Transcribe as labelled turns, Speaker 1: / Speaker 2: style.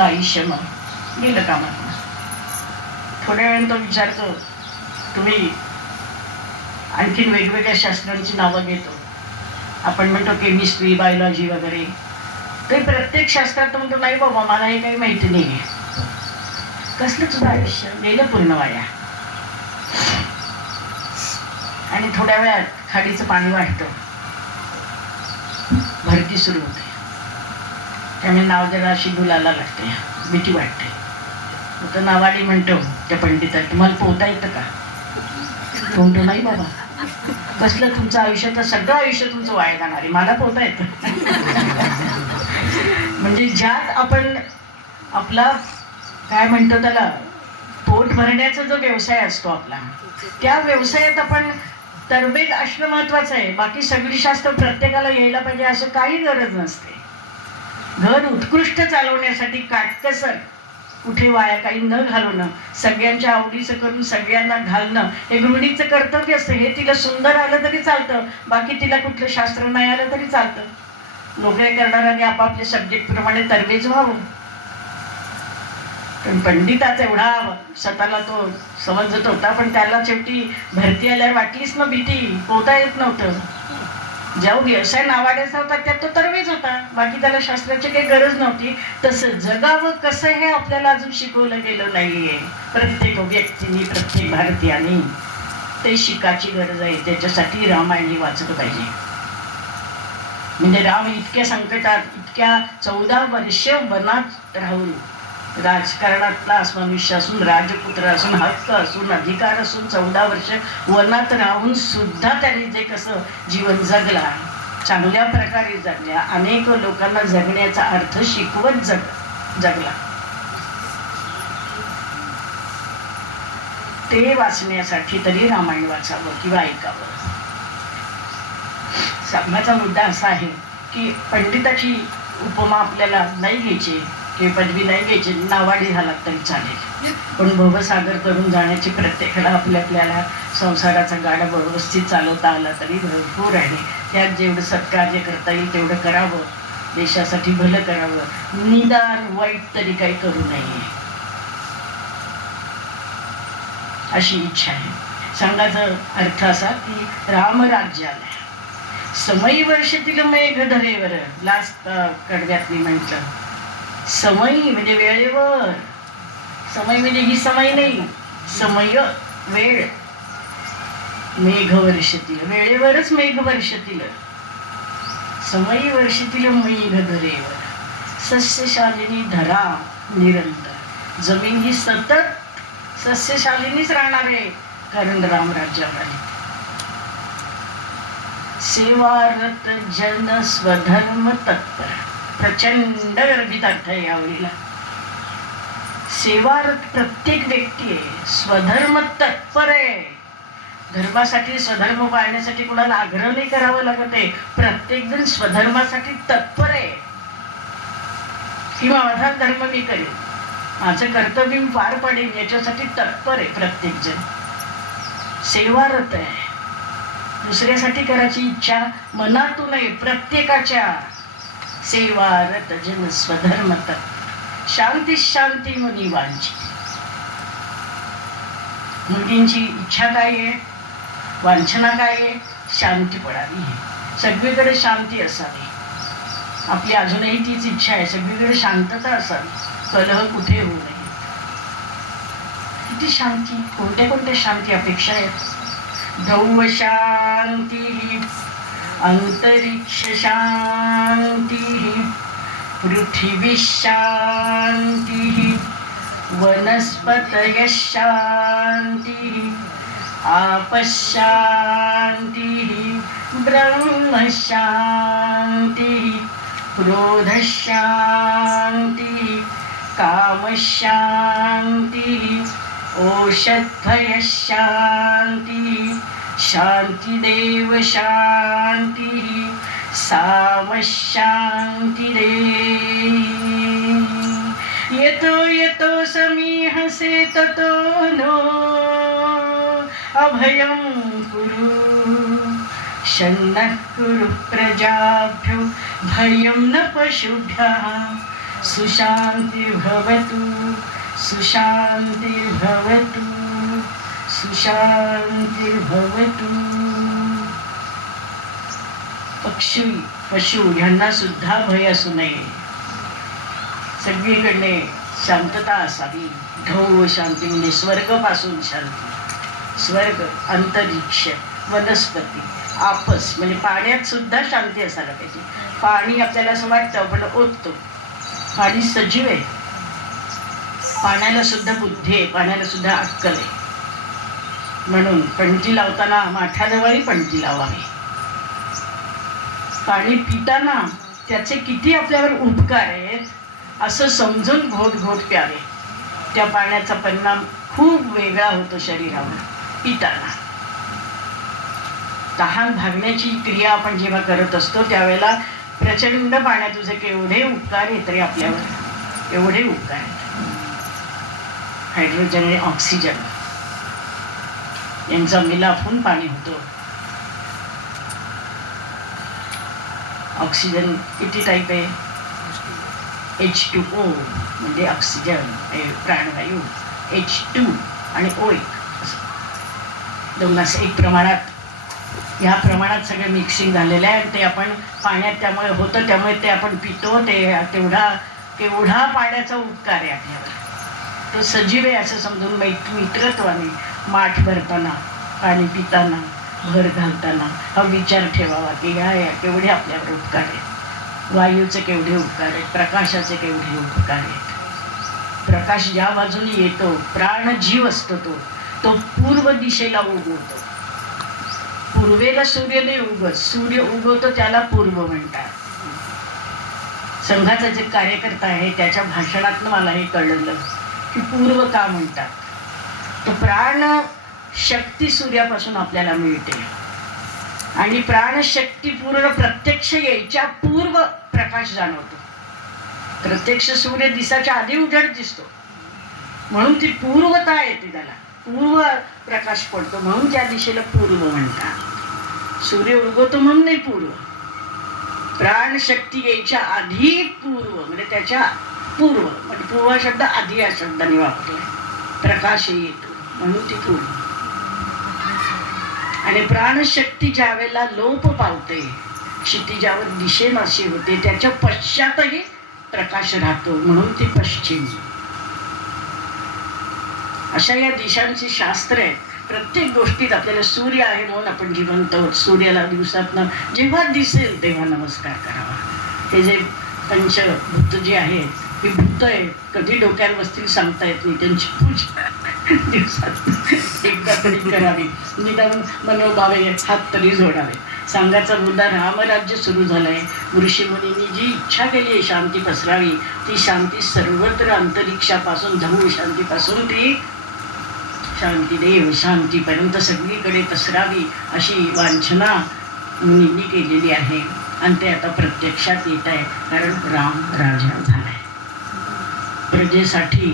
Speaker 1: आयुष्य मग. गेलं कामात थोड्या वेळानं तो विचारतो तुम्ही आणखीन वेगवेगळ्या शास्त्रांची नावं घेतो. आपण म्हणतो केमिस्ट्री बायोलॉजी वगैरे. ते प्रत्येक शास्त्रात तो म्हणतो नाही बाबा मला हे काही माहिती नाही आहे कसलं तुझं आयुष्य गेलं पूर्ण वाया. आणि थोड्या वेळात खाडीचं पाणी वाढतं. भरती सुरू होते. त्यामुळे नाव जरा अशी गुलाला लागते. भीती वाटते. मग नावाडी म्हणतो त्या पंडिता तुम्हाला पोहता येतं का? तो म्हणतो नाही बाबा. कसलं तुमचं आयुष्य? तर सगळं आयुष्य तुमचं वाया जाणार. आहे मला पोहता येतं. म्हणजे ज्यात आपण आपला काय म्हणतो त्याला पोट भरण्याचा जो व्यवसाय असतो आपला त्या व्यवसायात आपण तरबेत असणं महत्वाचं आहे. बाकी सगळी शास्त्र प्रत्येकाला यायला पाहिजे असं काही गरज नसते. घर उत्कृष्ट चालवण्यासाठी काटकसर कुठे वाया काही न घालवणं सगळ्यांच्या आवडीचं करून सगळ्यांना घालणं हे गृहिणीचं कर्तव्य असतं. हे तिला सुंदर आलं तरी चालतं बाकी तिला कुठलं शास्त्र नाही आलं तरी चालतं. नोकऱ्या करणाऱ्यांनी आपापल्या सब्जेक्ट प्रमाणे तरबेज व्हावं. पण पंडिताचा एवढा स्वतःला तो समजत होता पण त्याला शेवटी भरती आल्यावर वाटलीच ना भीती पोहता येत नव्हतं. ज्या व्यवसाय नावाड्याचा होता त्यात तो तरवेज होता. बाकी त्याला शास्त्राची काही गरज नव्हती. तसं जगावं कसं हे आपल्याला अजून शिकवलं गेलं नाहीये. प्रत्येक व्यक्तीने प्रत्येक भारतीयाने ते शिकाची गरज आहे. त्याच्यासाठी रामायण हे वाचलं पाहिजे. म्हणजे राम इतक्या संकटात इतक्या चौदा वर्ष वनात राहून राजकारणातला मनुष्य असून राजपुत्र असून हक्क असून अधिकार असून चौदा वर्ष वनात राहून सुद्धा त्यांनी जे कसं जीवन जगला चांगल्या प्रकारे जगल्या. अनेक लोकांना जगण्याचा अर्थ शिकवत जग जगला. ते वाचण्यासाठी तरी रामायण वाचावं किंवा ऐकावं. सांगण्याचा मुद्दा असा आहे की पंडिताची उपमा आपल्याला नाही घ्यायची. की पदवी नाही घ्यायची नावाडी झाला तरी चालेल. पण भवसागर करून जाण्याची प्रत्येकाला आपल्या आपल्याला संसाराचा गाडा व्यवस्थित चालवता आला तरी भरपूर आहे. त्यात जेवढं सत्कार्य करता येईल तेवढं करावं. देशासाठी भलं करावं. निदान वाईट तरी काही करू नये. अशी इच्छा आहे. सांगायचा अर्थ असा की रामराज्याला समयी वर्षतील मेघ धरेवर लास्ट कडव्यात मी म्हटलं. समयी म्हणजे वेळेवर. समय म्हणजे ही समय नाही. समय वेळ. मेघ वर्षतील वेळेवरच मेघ वर्षतील समयी वर्षतील मेघ धरेवर सस्यशालिनी धरा निरंतर. जमीन ही सतत सस्यशालिनीच राहणार आहे कारण रामराज्यावर आली सेवारत जन स्वधर्म तत्पर. प्रचंड गर्भित अर्थ आहे यावेळीला सेवारत प्रत्येक व्यक्ती आहे. स्वधर्म तत्पर आहे. धर्मासाठी स्वधर्म पाळण्यासाठी कुणाला आग्रह नाही करावा लागत आहे. प्रत्येक जण स्वधर्मासाठी तत्पर आहे. किंवा माझा धर्म मी करेन. माझं कर्तव्य मी पार पडेन याच्यासाठी तत्पर आहे प्रत्येक जण. सेवारत आहे. दुसऱ्यासाठी करायची इच्छा मनातून आहे प्रत्येकाच्या. सेवारत जन स्वधर्मत शांती शांती मुनी वांची मुलींची इच्छा काय आहे? वांछना काय आहे? शांती पडावी सगळीकडे शांती असावी. आपली अजूनही तीच इच्छा आहे. सगळीकडे शांतता असावी. कलह कुठे होऊ नये. किती शांती कोणत्या कोणत्या शांती अपेक्षा आहेत? ध्रुव शांती अंतरिक्ष शांती पृथिवी शांती वनस्पतय शांती आपशांती ब्रह्म शांती क्रोध शांती काम शांती शांती शान्तिदेव शांती साव शांती येतो येतो समीहसे ततो नो। अभयं कुरु शन्नः कुरु प्रजाभ्यो। भयं न पशुभ्यः सुशान्तिर्भवतु सुशान्तिर्भवतु। सुशान्तिर्भवतु पक्षी पशु यांना सुद्धा भय असू नये. सगळीकडे शांतता असावी. ढव शांती म्हणजे स्वर्गपासून शांती. स्वर्ग अंतरिक्ष वनस्पती आपस म्हणजे पाण्यात सुद्धा शांती असायला पाहिजे. पाणी आपल्याला असं वाटतं आपण ओततो. पाणी सजीव आहे. पाण्याला सुद्धा बुद्धी आहे पाण्याला सुद्धा अक्कल आहे. म्हणून पणजी लावताना माठाजवळही पणजी लावावी. पाणी पिताना त्याचे किती आपल्यावर उपकार आहेत असं समजून घोट घोट प्यावे. त्या पाण्याचा परिणाम खूप वेगळा होतो शरीरावर पिताना. तहान भागण्याची क्रिया आपण जेव्हा करत असतो त्यावेळेला प्रचंड पाण्यात तुझे केवढे उपकार येत रे आपल्यावर. एवढे उपकार आहेत. हायड्रोजन आणि ऑक्सिजन. यांचा मिलाफून होऊन पाणी होतं. ऑक्सिजन किती टाईप आहे? एच टू ओ म्हणजे ऑक्सिजन प्राणवायू. एच टू आणि ओ एक. दोन असं एक प्रमाणात. ह्या प्रमाणात सगळं मिक्सिंग झालेलं आहे आणि ते आपण पाण्यात त्यामुळे होतं त्यामुळे ते आपण पितो ते तेवढा तेवढा पाण्याचा उपकार आहे आपल्यावर. तो सजीव आहे असं समजून मै मित्रत्वाने माठ भरताना पाणी पिताना भर घालताना हा विचार ठेवावा की ह्या या केवढे आपल्यावर उपकार आहेत. वायूचे केवढे उपकार आहेत प्रकाशाचे केवढे उपकार आहेत. प्रकाश ज्या बाजूने येतो प्राण जीव असतो तो तो पूर्व दिशेला उगवतो. पूर्वेला सूर्य नाही उगत सूर्य उगवतो त्याला पूर्व म्हणतात. संघाचा जे कार्यकर्ता आहे त्याच्या भाषणातनं मला हे कळलं की पूर्व का म्हणतात? प्राण शक्ती सूर्यापासून आपल्याला मिळते. आणि प्राणशक्ती पूर्ण प्रत्यक्ष यायच्या पूर्व प्रकाश जाणवतो. प्रत्यक्ष सूर्य दिसाच्या आधी उजेड दिसतो. म्हणून ती पूर्वता येते त्याला. पूर्व प्रकाश पडतो म्हणून त्या दिशेला पूर्व म्हणतात. सूर्य उगवतो म्हणून नाही पूर्व. प्राणशक्ती यायच्या आधी पूर्व म्हणजे त्याच्या पूर्व. म्हणजे पूर्व शब्द आधी या शब्दाने वापरलाय. प्रकाश येतो म्हणून ती पूर्व आणि प्राणशक्ती ज्या वेळेला लोप पावते क्षितिजावर दिशेनाशी होते त्याच्या पश्चातही प्रकाश राहतो म्हणून ती पश्चिम. अशा या दिशांची शास्त्र आहेत. प्रत्येक गोष्टीत आपल्याला सूर्य आहे म्हणून आपण जिवंत आहोत. सूर्याला दिवसातनं जेव्हा दिसेल तेव्हा नमस्कार करावा. हे जे पंचभूत जे आहेत हे भूत आहेत कधी डोक्यावर बसतील सांगता येत नाही त्यांची पूजा दिवसात एकदा तरी करावी निदान मनोभावे हात तरी जोडावे सांगायचा मुद्दा रामराज्य सुरू झालंय ऋषीमुनींनी जी इच्छा केली आहे शांती पसरावी. ती शांती सर्वत्र अंतरिक्षापासून धमू शांतीपासून ती शांतीदेव शांतीपर्यंत सगळीकडे पसरावी अशी वांछना मुनींनी केलेली आहे आणि ते आता प्रत्यक्षात येत आहे कारण राम राजा झालाय प्रजेसाठी